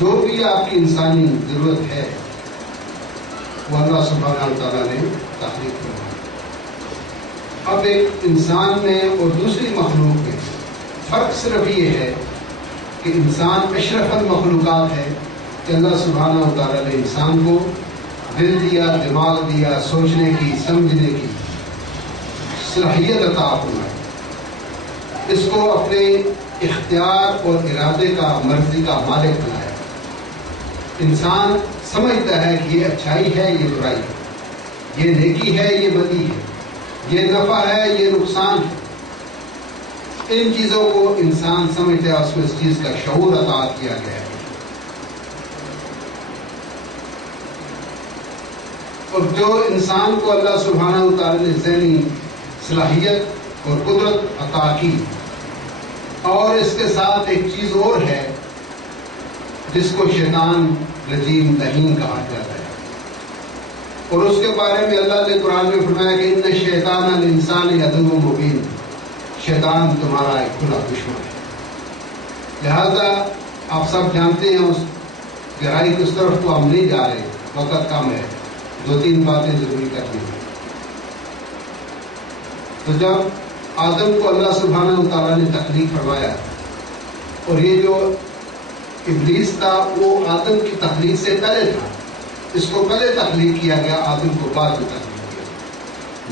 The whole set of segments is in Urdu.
جو بھی آپ کی انسانی ضرورت ہے وہ اللہ سبحانہ تعالیٰ نے تخلیق کروائی۔ اب ایک انسان میں اور دوسری مخلوق میں فرق صرف یہ ہے کہ انسان اشرف المخلوقات ہے کہ اللہ سبحانہ تعالیٰ نے انسان کو دل دیا، دماغ دیا، سوچنے کی، سمجھنے کی صلاحیت عطا فرمائی، اس کو اپنے اختیار اور ارادے کا، مرضی کا مالک بنایا۔ انسان سمجھتا ہے کہ یہ اچھائی ہے، یہ برائی ہے، یہ نیکی ہے، یہ بدی ہے، یہ نفع ہے، یہ نقصان ہے۔ ان چیزوں کو انسان سمجھتا ہے، اس کو اس چیز کا شعور عطا کیا گیا ہے۔ اور جو انسان کو اللہ سبحانہ وتعالی نے ذہنی صلاحیت اور قدرت عطا کی، اور اس کے ساتھ ایک چیز اور ہے جس کو شیطان رجیم لعین کہا جاتا ہے، اور اس کے بارے میں اللہ نے قرآن میں فرمایا کہ ان الشیطان للانسان عدو مبین، شیطان تمہارا ایک کھلا دشمن ہے۔ لہذا آپ سب جانتے ہیں اس گہرائی کی اس طرف تو ہم نہیں جا رہے، وقت کم ہے، 2-3 باتیں ضروری کرنی ہیں۔ تو جب آدم کو اللہ سبحانہ وتعالیٰ نے تخلیق فرمایا، اور یہ جو ابلیس تھا وہ آدم کی تخلیق سے پہلے تھا، اس کو پہلے تخلیق کیا گیا، آدم کو بعد میں تخلیق کیا۔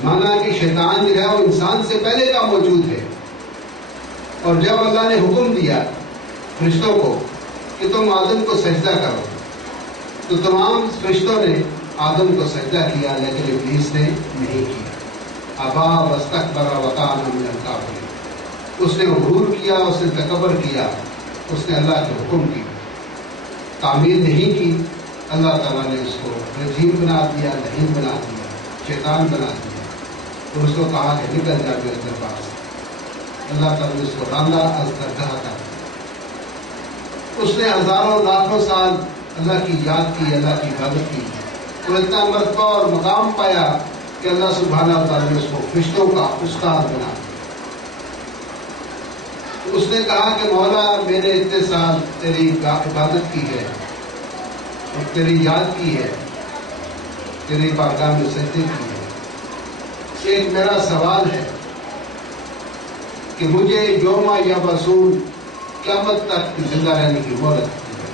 مانا کہ شیطان جو ہے وہ انسان سے پہلے کا موجود ہے، اور جب اللہ نے حکم دیا فرشتوں کو کہ تم آدم کو سجدہ کرو، تو تمام فرشتوں نے آدم کو سجدہ کیا، لیکن ابلیس نے نہیں کیا۔ ابا واستکبر وکان من الکافرین، اس نے غرور کیا، اس نے تکبر کیا، اس نے اللہ کے حکم کی تعمیل نہیں کی۔ اللہ تعالیٰ نے اس کو رجیم بنا دیا، لعین بنا دیا، شیطان بنا دیا، اور اس کو کہا کہ نکل جا میرے دربار سے۔ اللہ تعالیٰ نے اس کو راندہ از درگاہ کر دیا۔ اس نے ہزاروں لاکھوں سال اللہ کی یاد کی، اللہ کی عبادت کی، اور اتنا مرتبہ اور مقام پایا کہ اللہ سبحانہ تعالیٰ نے اس کو فرشتوں کا استاد بنا دیا۔ اس نے کہا کہ مولا میں نے اتنے سال تیری عبادت کی ہے اور تیری یاد کی ہے، تیری بارگاہ میں سجدے کی ہے، ایک میرا سوال ہے کہ مجھے یوم یبعثون قیامت تک زندہ رہنے کی مہلت دی ہے۔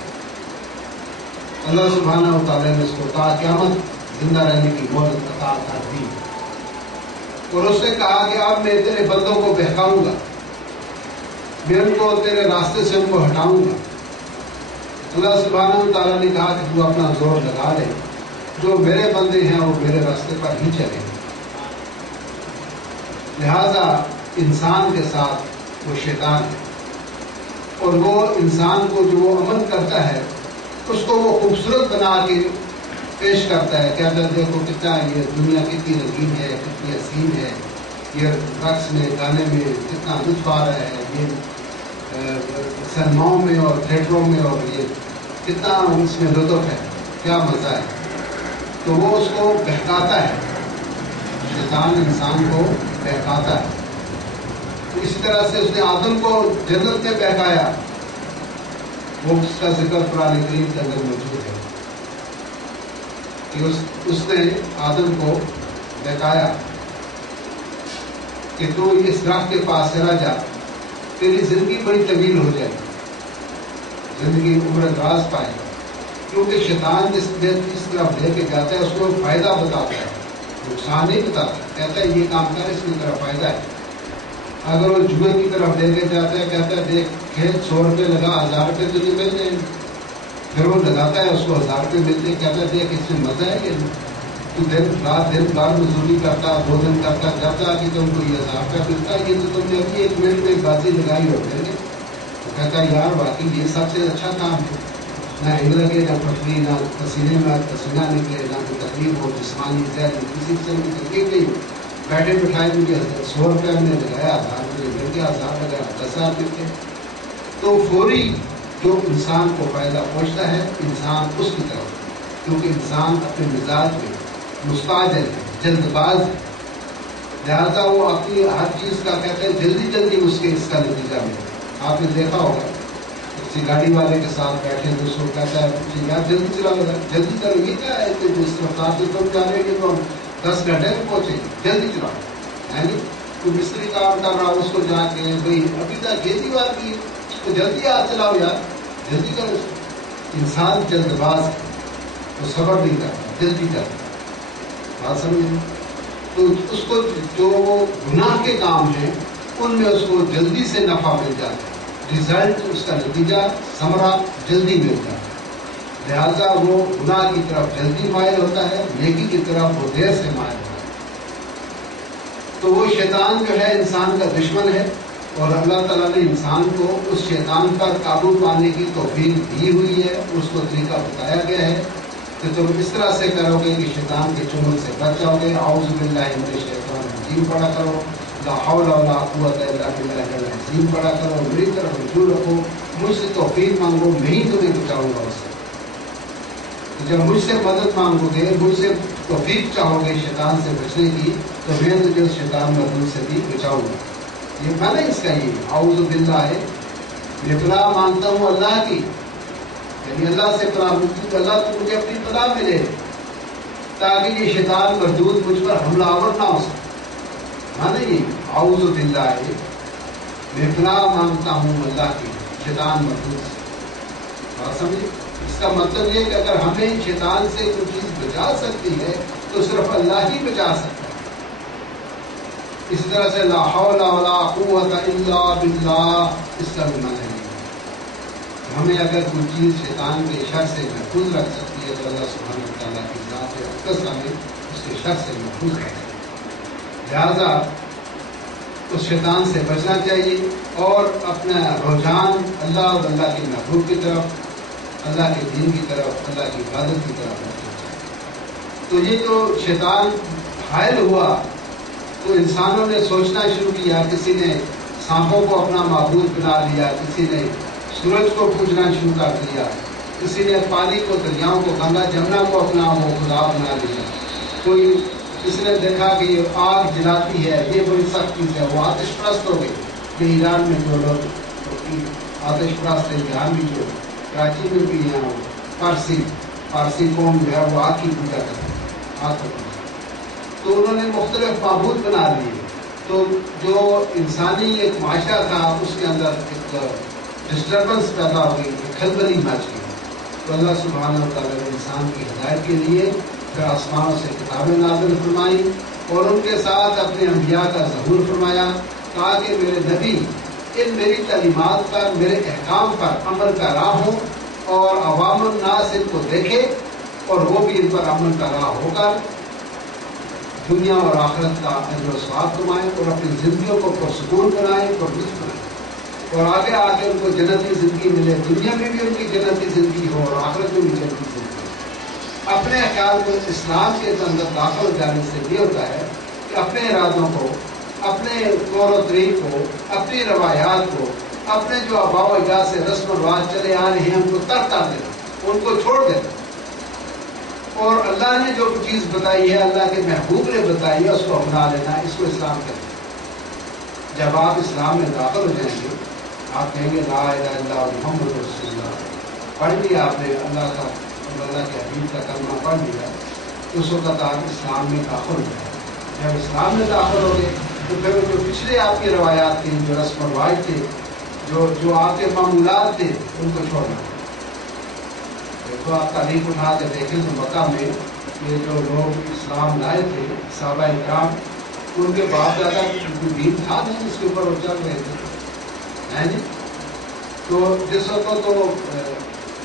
اللہ سبحانہ وتعالیٰ نے اس کو کہا قیامت زندہ رہنے کی مہلت عطا کر دی، اور اس نے کہا کہ اب میں تیرے بندوں کو بہکاؤں گا، میں ان کو تیرے راستے سے ان کو ہٹاؤں گا۔ اللہ سبحانہ وتعالیٰ نے کہا کہ تو اپنا زور لگا لے، جو میرے بندے ہیں وہ میرے راستے پر ہی چلیں۔ لہذا انسان کے ساتھ وہ شیطان ہے، اور وہ انسان کو جو وہ عمل کرتا ہے اس کو وہ خوبصورت بنا کے پیش کرتا ہے، کہتا ہے دیکھو کتنا یہ دنیا کتنی رنگین ہے، کتنی حسین ہے، یہ رقص میں، گانے میں کتنا لطف آ رہا ہے، یہ سنیماؤں میں اور تھیٹروں میں، اور یہ کتنا اس میں لطف ہے، کیا مزہ ہے۔ تو وہ اس کو بہکاتا ہے، شیطان انسان کو بہکاتا ہے۔ اسی طرح سے اس نے آدم کو جنت میں بہکایا، وہ اس کا ذکر قرآن کریم کے اندر موجود ہے کہ اس نے آدم کو بہکایا کہ تو اس درخت کے پاس چلا جا، تیری زندگی بڑی طویل ہو جائے، زندگی عمر دراز پائے، کیونکہ شیطان جس طرف لے کے جاتا ہے اس کو فائدہ بتاتا ہے، نقصان نہیں بتاتا، کہتا ہے یہ کام کر، اس کی طرف فائدہ ہے۔ اگر وہ جوئے کی طرف لے کے جاتا ہے، کہتا ہے دیکھ کھیت 100 روپے لگا، 1000 روپے تو نہیں ملتے ہیں، پھر وہ لگاتا ہے، اس کو 1000 روپے ملتے ہیں، کہتا ہے دیکھ اس میں مزہ ہے کہ تو دن رات مزدوری کرتا، 2 دن کرتا، جب جا کے تم کو یہ 1000 روپیہ ملتا ہے، یہ تو تم نے ابھی 1 منٹ میں بازی لگائی ہو گئی۔ تو کہتا ہے یار واقعی یہ سب سے اچھا کام ہے، نہ ہنگ لگے، نہ پٹری، نہ پسینے میں پسینہ نکلے، نہ کوئی تکلیف ہو، جسمانی ذہن کسی قسم کی تکلیف نہیں ہو، بیٹھے بٹھائے مجھے 100 روپیہ میں نے لگایا، 1000 روپئے مل گیا، 1000 لگایا 10,000 مل گئے۔ تو فوری جو انسان کو فائدہ پہنچتا ہے انسان اس کی طرف، کیونکہ انسان اپنے مزاج میں مستعجل ہے، جلد باز ہے، لہذا وہ اپنی ہر چیز کا کہتے ہیں جلدی اس کا نتیجہ ملے۔ آپ نے دیکھا ہوگا کسی گاڑی والے کے ساتھ بیٹھے تو اس کو کہتا ہے یار جلدی چلاؤ، جلدی کرو، یہ کیا ہے کہ جس رفتار سے تم جا رہے ہیں تو ہم 10 گھنٹے میں پہنچیں گے، جلدی چلاؤ. یعنی تو مستری کام کر رہا اس کو جا کے بھائی ابھی تک یہ دیوار کی تو جلدی ہاتھ چلاؤ یار، جلدی کرو. انسان جلد باز ہے، وہ صبر نہیں کرتا، جلدی کرتا. بات سمجھیں؟ تو اس کو جو گناہ کے کام ہیں ان میں اس کو جلدی سے نفع مل جاتا ہے، رزلٹ اس کا نتیجہ ثمرہ جلدی ملتا ہے. لہذا وہ گناہ کی طرف جلدی مائل ہوتا ہے، نیکی کی طرف وہ دیر سے مائل ہوتا ہے. تو وہ شیطان جو ہے انسان کا دشمن ہے، اور اللہ تعالیٰ نے انسان کو اس شیطان پر قابو پانے کی توفیق دی ہوئی ہے. اس کو طریقہ بتایا گیا ہے کہ تم اس طرح سے کرو گے کہ شیطان کے چنگل سے بچ جاؤ گے. اعوذ باللہ من الشیطان الرجیم پڑھا کرو، لا حول ولا قوت الا باللہ العظیم پڑھا کرو، میری طرف رجوع رکھو، مجھ سے توفیق مانگو، میں ہی تمہیں بچاؤں گا اس سے. جب مجھ سے مدد مانگو گے، مجھ سے توفیق چاہو گے شیطان سے بچنے کی، تو میں تجھے اس شیطان مردود سے بھی بچاؤں گا. یہ معنی اس کا یہ اعوذ باللہ ہے، میں پناہ مانگتا ہوں اللہ کی، یعنی اللہ سے پناہ مانگتی تو اللہ تو مجھے اپنی پناہ ملے تاکہ یہ شیطان مردود مجھ پر حملہ آور نہ ہو سکے. معنی یہ اعوذ باللہ ہے، میں پناہ مانگتا ہوں اللہ کی شیطان مردود سے. بات سمجھے؟ اس کا مطلب یہ کہ اگر ہمیں شیطان سے کوئی چیز بچا سکتی ہے تو صرف اللہ ہی بچا سکتا ہے. اس طرح سے لا حول ولا قوت الا باللہ، اس کا بھی معنی ہے ہمیں اگر کوئی چیز شیطان کے شر سے محفوظ رکھ سکتی ہے تو اللہ سبحانہ وتعالیٰ کی ذات اقدس ہمیں اس کے شر سے محفوظ رکھ سکتی ہے. لہٰذا اس شیطان سے بچنا چاہیے اور اپنا رجحان اللہ اور اللہ کے محبوب کی طرف، اللہ کے دین کی طرف، اللہ کی عبادت کی طرف رکھنا چاہیے. تو یہ جو شیطان حائل ہوا تو انسانوں نے سوچنا شروع کیا، کسی نے سانپوں کو اپنا معبود بنا لیا، کسی نے سورج کو پوجنا شروع کر دیا، کسی نے پانی کو، دریاؤں کو، گنگا جمنا کو اپنا وہ خدا بنا لیا. کوئی کسی نے دیکھا کہ یہ آگ جلاتی ہے، یہ بڑی سخت چیز ہے، وہ آتش پرست ہو گئی. یہ ایران میں جو لوگ آتش پرست ہے، یہاں بھی جو کراچی میں بھی یہاں پارسی قوم جو ہے وہ آگ کی پوجا کرتے ہیں، آگ کو پوجا. تو انہوں نے مختلف معبود بنا لیے. تو جو انسانی ایک معاشرہ تھا اس کے اندر ایک ڈسٹربنس پیدا ہو گئی، ایک کھلبلی مچ گئی. تو اللہ سبحانہ وتعالیٰ نے انسان کی ہدایت کے لیے پھر آسمانوں سے کتابیں نازل فرمائی اور ان کے ساتھ اپنے انبیاء کا ظہور فرمایا تاکہ میرے نبی ان میری تعلیمات پر، میرے احکام پر عمل پیرا ہوں اور عوام الناس ان کو دیکھے اور وہ بھی ان پر عمل پیرا ہو کر دنیا اور آخرت کا اجر و ثواب کمائیں اور اپنی زندگیوں کو پرسکون بنائیں، پرلطف بنائیں، اور آگے آ کے ان کو جنتی زندگی ملے، دنیا میں بھی ان کی جنتی زندگی ہو اور آخرت میں بھی جنتی زندگی ہو. اپنے خیال میں اسلام کے اندر داخل ہو جانے سے یہ ہوتا ہے کہ اپنے ارادوں کو، اپنے طور و طریق کو، اپنی روایات کو، اپنے جو آباء و اجداد سے رسم و رواج چلے آ رہے ہیں ان کو ترک کر دینا، ان کو چھوڑ دینا، اور اللہ نے جو چیز بتائی ہے، اللہ کے محبوب نے بتائی ہے، اس کو اپنا لینا. اس کو اسلام کہتے ہیں. جب آپ اسلام میں داخل ہو جائیں گے، آپ کہیں گے لا الہ الا اللہ محمد رسول اللہ، پڑھ لیا آپ نے اللہ کا، اللہ کے حبیب کا کلمہ پڑھ لیا، تو اس وقت آپ اسلام میں داخل ہو جائیں. جب اسلام میں داخل ہو گئے تو پھر جو پچھلے آپ کی روایات تھیں، جو رسم و رواج تھے، جو آپ کے معمولات تھے، ان کو چھوڑنا. تو آپ تاریخ اٹھا کے دیکھیں تو مکہ میں یہ جو لوگ اسلام لائے تھے، صحابہ اکرام، ان کے باپ دادا کوئی دین تھا نہیں جس کے اوپر وہ چل رہے تھے. تو جس وقت تو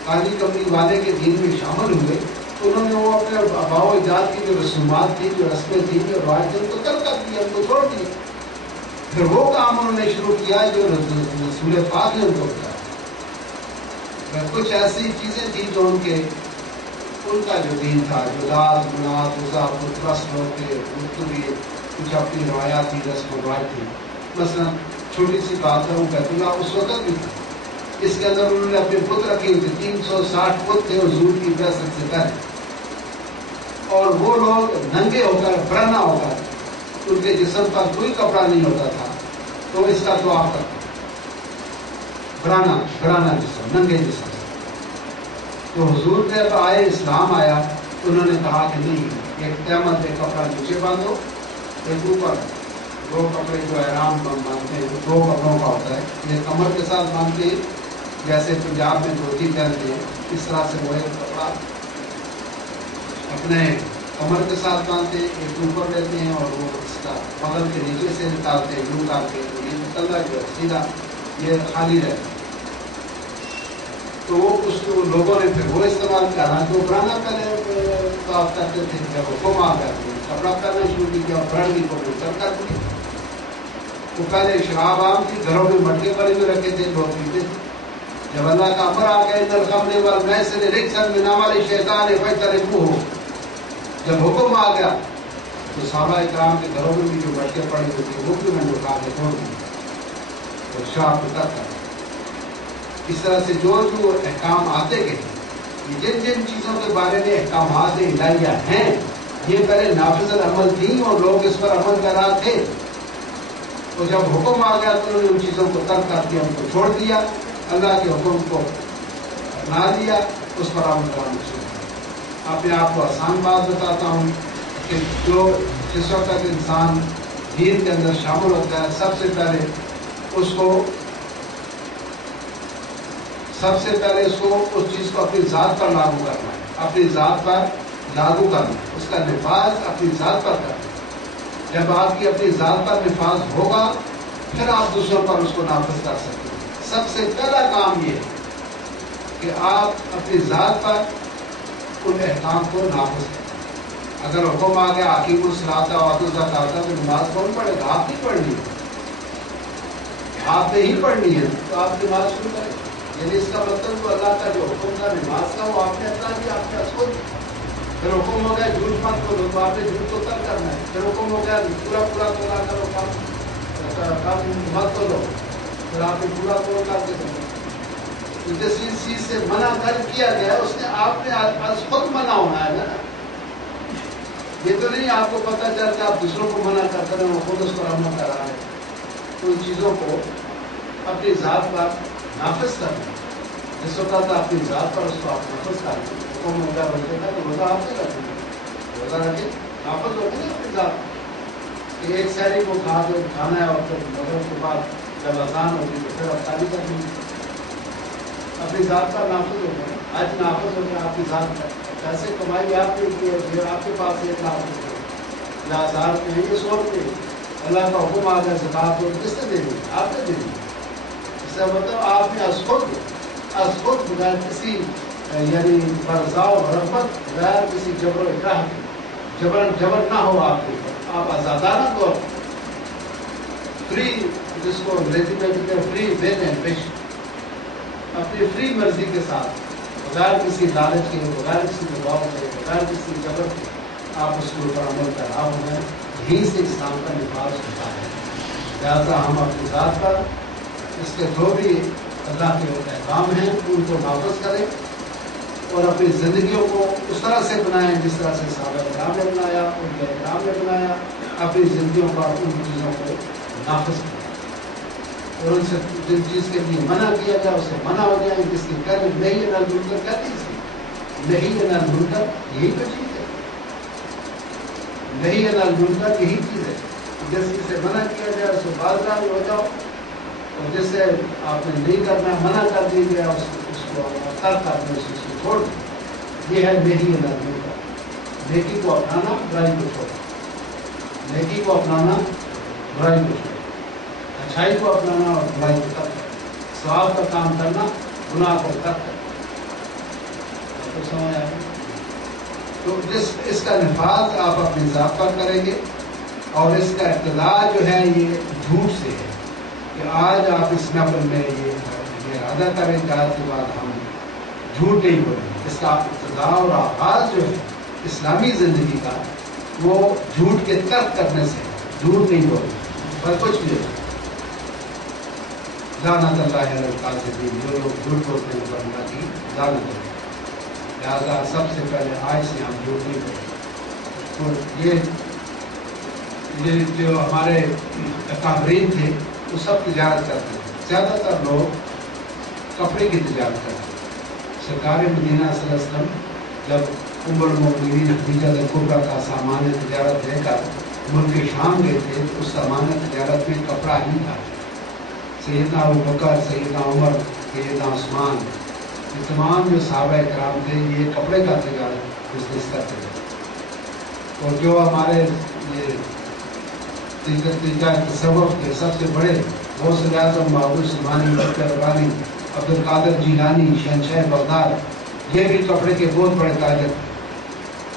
قاضی کمپنی والے کے دین میں شامل ہوئے تو انہوں نے وہ اپنے آباء و اجداد کی جو رسومات تھی، جو رسمیں تھیں، جو رواج تھے، ان کو ترک کر دیا، ان کو چھوڑ دیا. پھر وہ کام انہوں نے شروع کیا جو رسول پاک نے ان کو بتایا. کچھ ایسی چیزیں تھیں جو ان کا جو دین تھا، جو لات منات وزا پرست لوگ تھے، ان کو بھی کچھ اپنی روایات تھی، رسم و رواج تھی. مثلا چھوٹی سی بات کروں، بیت اللہ اس وقت بھی تھا، اس کے اندر انہوں نے اپنے بت رکھے ہوئے تھے، 360 بت تھے حضور کی بعثت سے پہلے، اور وہ لوگ ننگے ہو کر، برہنہ ہو کر، ان کے جسم پر کوئی کپڑا نہیں ہوتا تھا، تو اس کا طواف کرتے. برانا جسم، ننگے جسم سے۔ تو حضور نے اب آئے، اسلام آیا تو انہوں نے کہا کہ نہیں، ایک تہمت، ایک کپڑا نیچے باندھو، ایک اوپر، دو کپڑے جو احرام باندھتے ہیں دو کپڑوں کا ہوتا ہے، یہ کمر کے ساتھ باندھتے ہیں جیسے پنجاب میں دھوتی پہنتے ہیں، اس طرح سے وہ ایک کپڑا اپنے کمر کے ساتھ باندھتے ہیں، ایک اوپر لیتے ہیں اور وہ اس کا بغل کے نیچے سے نکالتے ہیں، یوں کر کے یہ نکلتا جو ہے سیدھا یہ خالی رہتا ہے۔ تو وہ اس کو لوگوں نے پھر وہ استعمال کیا، حالانکہ وہ پرانا پہلے تو آپ کرتے تھے، جب حکم آ گیا تو کپڑا پہننا شروع کیا، برنڈی کو سب کر دیا۔ وہ پہلے شراب عام تھی، گھروں میں مٹکے پڑے ہوئے رکھے تھے، لوگ پیتے تھے۔ جب اللہ کا امر آ گیا ان الخمر والمیسر رجس من عمل الشیطان فاجتنبوہ، جب حکم آ گیا تو صحابہ اکرام کے گھروں میں بھی جو مٹکے پڑے ہوئے تھے وہ بھی میں نے اٹھا کے چھوڑ دی اور شراب کو ترک کر دیا۔ اس طرح سے جو احکام آتے گئے، جن جن چیزوں کے بارے میں احکامات الہیہ ہیں یہ پہلے نافذ العمل تھیں اور لوگ اس پر عمل کر رہے تھے، تو جب حکم آ گیا تو انہوں نے ان چیزوں کو ترک کر دیا، ان کو چھوڑ دیا، اللہ کے حکم کو اپنا لیا، اس پر عمل کرنا شروع کیا۔ اپنے آپ کو آسان بات بتاتا ہوں کہ جس وقت تک انسان دین کے اندر شامل ہوتا ہے، سب سے پہلے اس کو اس چیز کو اپنی ذات پر لاگو کرنا ہے، اپنی ذات پر لاگو کرنا ہے، اس کا نفاذ اپنی ذات پر کرنا ہے۔ جب آپ کی اپنی ذات پر نفاذ ہوگا پھر آپ دوسروں پر اس کو نافذ کر سکتے ہیں۔ سب سے پہلا کام یہ ہے کہ آپ اپنی ذات پر ان احکام کو نافذ کریں۔ اگر حکم آ گیا حکیم الصلاۃ وآتوا الزکاۃ تو نماز کون پڑھے گا؟ آپ نہیں پڑھنی ہے، آپ نے ہی پڑھنی ہے، تو آپ نماز شروع کریں۔ یعنی اس کا مطلب وہ اللہ کا جو حکم تھا نماز کا وہ آپ نے اپنا دیا، آپ نے اس کو پھر حکم ہو گیا جھوٹ مت کرو تو آپ نے جھوٹ کو ترک کرنا ہے، پھر حکم ہو گیا پورا تولا کرو، کام مت کرو، پھر آپ نے پورا تولا کر کے کرو۔ جس چیز سے منع کر کیا گیا اس نے آپ نے آج خود منع ہونا ہے نا، یہ تو نہیں آپ کو پتہ چل کہ آپ دوسروں کو منع کرتے ہیں وہ خود اس پر عمل کر رہا ہے۔ تو ان چیزوں کو اپنی ذات پر نافذ کرنا، جس وقت اپنی ذات پر اس کو آپ نافذ کر دیں، حکم ہوگا بنتے کا تو روزہ آپ سے کر دیں، روزہ رکھے نافذ ہوگی نا اپنی ذات کہ ایک سحری کو کھانا ہے اور پھر مغرب کے بعد جب اذان ہوگی تو پھر افطاری کر دیں، اپنی ذات پر نافذ ہو گیا۔ آج نافذ ہو گیا آپ کی ذات پر، پیسے کمائی آپ نے کی ہے، آپ کے پاس 1 لاکھ روپے یا 1000 روپے یہ 100 روپے اللہ کا حکم آ گیا زکوٰۃ کو کس نے دینی؟ آپ نے دینی۔ اس کا مطلب آپ نے از خود بغیر کسی یعنی فرضاء و رغبت، بغیر کسی جبر و اکراہ کے، جبر نہ ہو آپ کے اوپر، آپ آزادانہ طور فری، جس کو انگریزی میں کہتے ہیں فری ول اینڈ وش، اپنی فری مرضی کے ساتھ بغیر کسی لالچ کے، بغیر کسی دباؤ کے، بغیر کسی جبر کے آپ اس کے اوپر عمل کر رہا ہوں، یہیں سے اسلام کا نفاذ ہوتا ہے۔ لہٰذا ہم اپنی ذات پر اس کے جو بھی اللہ کے احکام ہیں ان کو نافذ کریں اور اپنی زندگیوں کو اس طرح سے بنائیں جس طرح سے صحابہ کرام نے بنایا، ان کے احکام نے بنایا، اپنی زندگیوں پر ان چیزوں کو نافذ کریں اور ان سے جن چیز کے لیے منع کیا گیا اسے منع ہو جائے، جس کی کر نہیں ہے نہ منکر کہتی تھی، نہیں ہے نہ منکر یہی تو چیز ہے، نہیں ہے نہ منکر یہی چیز ہے، جس چیز سے منع کیا جائے اسے بازداری ہو جاؤ، اور جس سے آپ نے نہیں کرنا منع کر دی گیا اس کو ترک کرنے سے اس کو چھوڑ دیں، یہ ہے نہیں ہے نہ منکر، نیکی کو اپنانا برائی کو چھوڑنا، نیکی کو اپنانا برائی کو چھوڑنا، اچھائی کو اپنانا اور برائی کو ترک کرنا، ثواب کا کام کرنا، گناہ کو ترک کرنا۔ تو سمجھ آئے؟ تو اس کا نفاذ آپ اپنی ذات پر کریں گے، اور اس کا ابتدا جو ہے یہ جھوٹ سے ہے کہ آج آپ اس نفل میں یہ ارادہ کریں کہ آج کے بعد ہم جھوٹ نہیں بولیں۔ اس کا ابتدا اور آغاز جو ہے اسلامی زندگی کا وہ جھوٹ کے ترک کرنے سے، جھوٹ نہیں بولیں پر کچھ بھی ہو۔ لعنت اللہ علی الکاذبین، جو لوگ جھوٹ بولتے ہیں پر اللہ کی لعنت ہے۔ لہٰذا سب سے پہلے آج سے ہم جھوٹ نہیں بولیں۔ اور یہ جو ہمارے اکابرین تھے وہ سب تجارت کرتے تھے، زیادہ تر لوگ کپڑے کی تجارت کرتے. سرکار مدینہ صلی اللہ علیہ وسلم جب ام المؤمنین خدیجہ کبریٰ کا سامان تجارت لے کر ملک شام گئے تھے تو اس سامان تجارت میں کپڑا ہی تھا. سیدنا ابوبکر، سیدنا عمر، سیدنا عثمان، یہ تمام جو صحابہ کرام تھے یہ کپڑے کا تجارت بزنس کرتے تھے. اور جو ہمارے یہ تصوف کے سب سے بڑے غوث اعظم بہادر سلمانی، ربانی، عبد القادر جیلانی، شہنشاہ بغداد، یہ بھی کپڑے کے بہت بڑے تاجر تھے.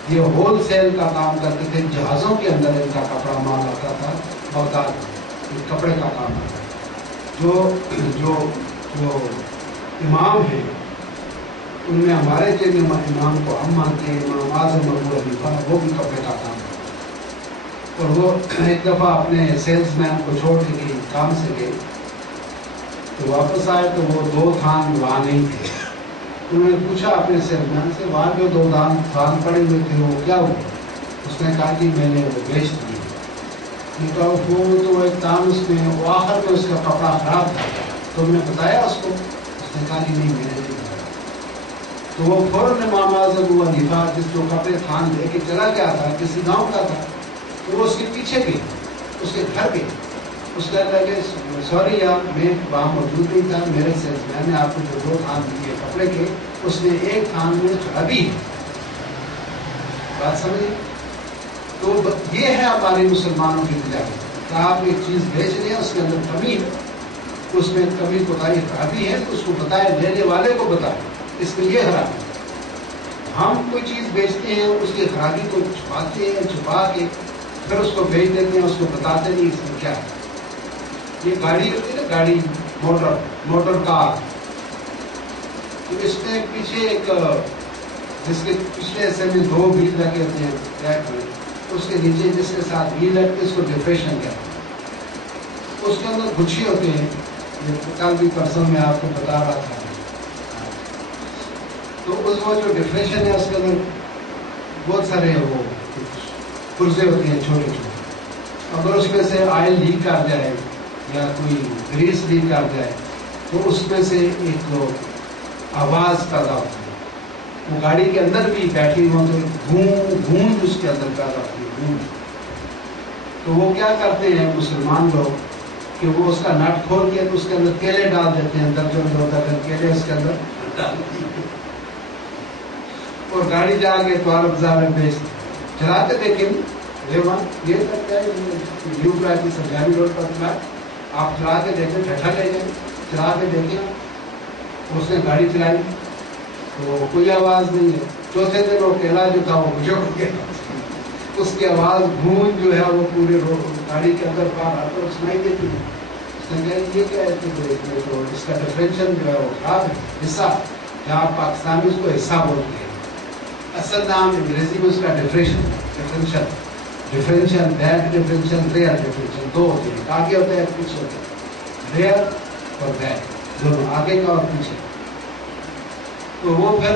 یہ ہول سیل کا کام کرتے تھے. جہازوں کے اندر ان کا کپڑا مال آتا تھا بغداد میں. یہ کپڑے کا کام آتا ہے. جو امام ہیں ان میں ہمارے جن امام کو ہم مانتے ہیں امام اعظم ابو حنیفہ، وہ بھی کپڑے کا کام کرتے. اور وہ ایک دفعہ اپنے سیلس مین کو چھوڑ کے گئی، کام سے گئے تو واپس آئے تو وہ 2 تھان وہاں نہیں تھے. انہوں نے پوچھا اپنے سیلس مین سے وہاں جو 2 تھان پڑے ہوئے تھے وہ کیا ہوئے؟ اس نے کہا کہ میں نے وہ بیچ دیے. تو ایک تھان اس میں وہ آخر میں اس کا کپڑا خراب تھا تو میں نے بتایا اس کو. اس نے کہا کہ نہیں میں نے نہیں بتایا. تو وہ فوراً امام اعظم ابو حنیفہ جس جو کپڑے تھان لے کے چلا گیا تھا کسی گاؤں کا تھا تو وہ اس کے پیچھے گئے، اس کے گھر گئے. اس کہنے لگے سوری یار میں وہاں موجود نہیں تھا، میرے سیلس مین نے آپ کو جو 2 تھان دیے کپڑے کے اس میں ایک تھان میں خرابی ہے. بات سمجھے؟ تو یہ ہے ہمارے مسلمانوں کی تجارت کہ آپ ایک چیز بیچ رہے ہیں اس کے اندر کمی ہے، اس میں کمی کوتاہی خرابی ہے تو اس کو بتائے، لینے والے کو بتائے اس میں یہ خرابی ہے. ہم کوئی چیز بیچتے ہیں اس کی خرابی کو چھپاتے ہیں، چھپا کے پھر اس کو بیچ دیتے ہیں، اس کو بتاتے نہیں اس میں کیا ہے. یہ گاڑی ہوتی ہے نا، گاڑی موٹر کار، تو اس میں پیچھے ایک جس کے پچھلے حصے میں 2 وہیل لگے ہوتے ہیں ٹریک میں، اس کے نیچے جس کے ساتھ وہیل لگتے اس کو ڈپریشن کہتے ہیں. اس کے اندر گچھے ہوتے ہیں، یہ کل بھی پرسوں میں آپ کو بتا رہا تھا. تو اس وہ جو ڈپریشن ہے اس کے اندر بہت سارے وہ پرزے ہوتے ہیں چھوٹے چھوٹے. اگر اس میں سے آئل لیک کر جائے یا کوئی گریس لیک کر جائے تو اس میں سے ایک آواز پیدا ہوتی ہے. وہ گاڑی کے اندر بھی بیٹھی ہوں تو گونج اس کے اندر پیدا ہوتی ہے، گونج. تو وہ کیا کرتے ہیں مسلمان لوگ کہ وہ اس کا نٹ کھول کے تو اس کے اندر کیلے ڈال دیتے ہیں، درجن 2 درجن کیلے اس کے اندر ڈال دیتے ہیں اور گاڑی جا کے توار بازار میں بیچتے. چلا کے دیکھیں یہ کرتا ہے نیو پلان کی سرکاری روڈ پر پلان آپ چلا کے دیکھیں، ٹھٹھا لے جائیں، چلا کے دیکھیں. اس نے گاڑی چلائی تو کوئی آواز نہیں ہے. چوتھے دن وہ کیلا جو تھا وہ بجھڑ گیا، اس کی آواز گونج جو ہے وہ پورے گاڑی کے اندر باہر آتا ہے سنائی دیتی ہے. اس نے کہا یہ کیا ہے کہ اس کا ڈفرینشن جو ہے وہ خراب ہے، حصہ، جہاں پاکستانی اس کو حصہ بولتے ہیں. اصل نام انگریزی میں اس کا differential, back differential, rear differential 2 ہوتے ہیں. آگے ہوتا ہے پیچھے ہوتا ہے، ریئر اور بیک دونوں، آگے کا اور پیچھے. تو وہ پھر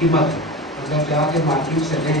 قیمت ہے. اگر جا کے مارکیٹ سے لیں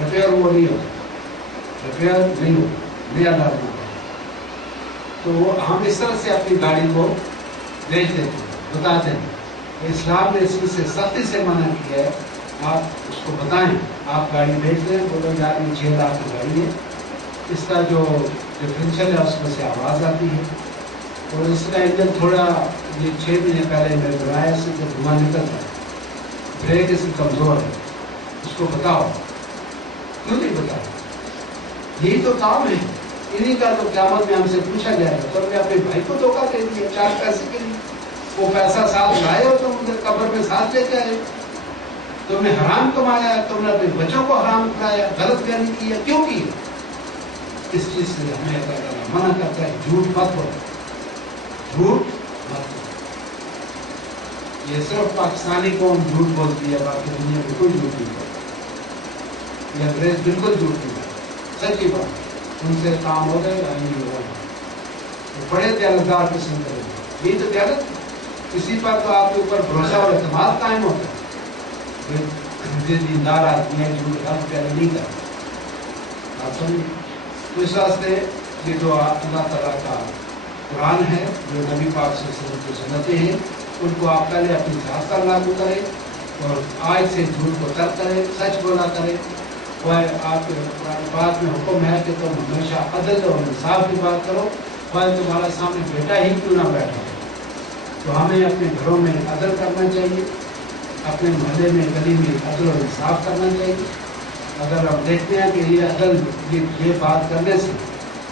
ریپیئر وہ نہیں ہوتا، ریپیئر نہیں ہوتا، نیا لانا ہوتا. تو وہ ہم اس طرح سے اپنی گاڑی کو بیچ دیتے ہیں، بتاتے ہیں. اسلام نے اس میں سے سختی سے منع کیا ہے. آپ اس کو بتائیں آپ گاڑی بیچ دیں، بولو یار یہ 6 لاکھ کی گاڑی ہے، اس کا جو ڈفرینشل ہے اس میں سے آواز آتی ہے اور اس کا انجن تھوڑا یہ 6 مہینے پہلے میں بنایا، اس سے جو دھواں نکلتا ہے، بریک اس کی کمزور ہے. اس کو بتاؤ. کیوں نہیں بتاؤ؟ یہی تو کام ہے انہیں کا. تو قیامت میں ہم سے پوچھا جائے گا تو ہم نے اپنے بھائی کو دھوکہ دے دیا 4 پیسے کے لیے. وہ پیسہ ساتھ لائے ہو تم ادھر قبر میں ساتھ لے کے آئے، تم نے حرام کمایا، تم نے اپنے بچوں کو حرام کرایا، غلط بیانی کی. کیوں کی؟ اس چیز سے ہمیں اللہ تعالیٰ منع کرتا ہے جھوٹ مت ہو، جھوٹ مت ہو. یہ صرف پاکستانی قوم جھوٹ بولتی ہے، باقی دنیا میں کوئی جھوٹ نہیں بولتا. یہ انگریز بالکل جھوٹ نہیں بولتا، سچی بات. ان سے کام ہو گئے یا نہیں ہو گئے، بڑے دیانتدار قسم کریں گے. یہی تو دیانت، کسی پر تو آپ کے اوپر بھروسہ اور اعتماد قائم ہوتا ہے. دیندار آدمی ہے جھوٹ غلط پیاری نہیں کرتا. آپ سمجھیں. تو اس واسطے یہ جو اللہ تعالیٰ کا قرآن ہے، جو نبی پاک صلی اللہ علیہ وسلم کی سنتیں ہیں، ان کو آپ پہلے اپنی ذات پر لاگو کریں اور آج سے جھوٹ کو ترک کریں، سچ بولا کریں۔ وہ آپ کے قرآن پاک میں حکم ہے کہ تم ہمیشہ عدل اور انصاف کی بات کرو، اور تمہارا سامنے بیٹا ہی کیوں نہ بیٹھا ہو۔ تو ہمیں اپنے گھروں میں عدل کرنا چاہیے، اپنے محلے میں گلی میں عدل و انصاف کرنا چاہیے۔ اگر ہم دیکھتے ہیں کہ یہ عدل یہ بات کرنے سے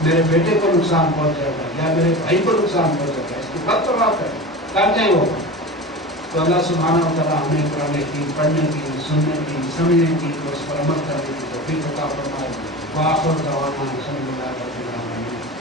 میرے بیٹے کو نقصان پہنچ جائے گا یا میرے بھائی کو نقصان پہنچ جائے گا، اس کی بات کرواتا ہے کرتے ہیں وہ۔ تو اللہ سبحانہ و تعالیٰ ہمیں قرآن کی پڑھنے کی، سننے کی، سمجھنے کی، اس پر عمل کرنے کی توفیق عطا فرمائے۔ وآخر دعوانا الحمدللہ۔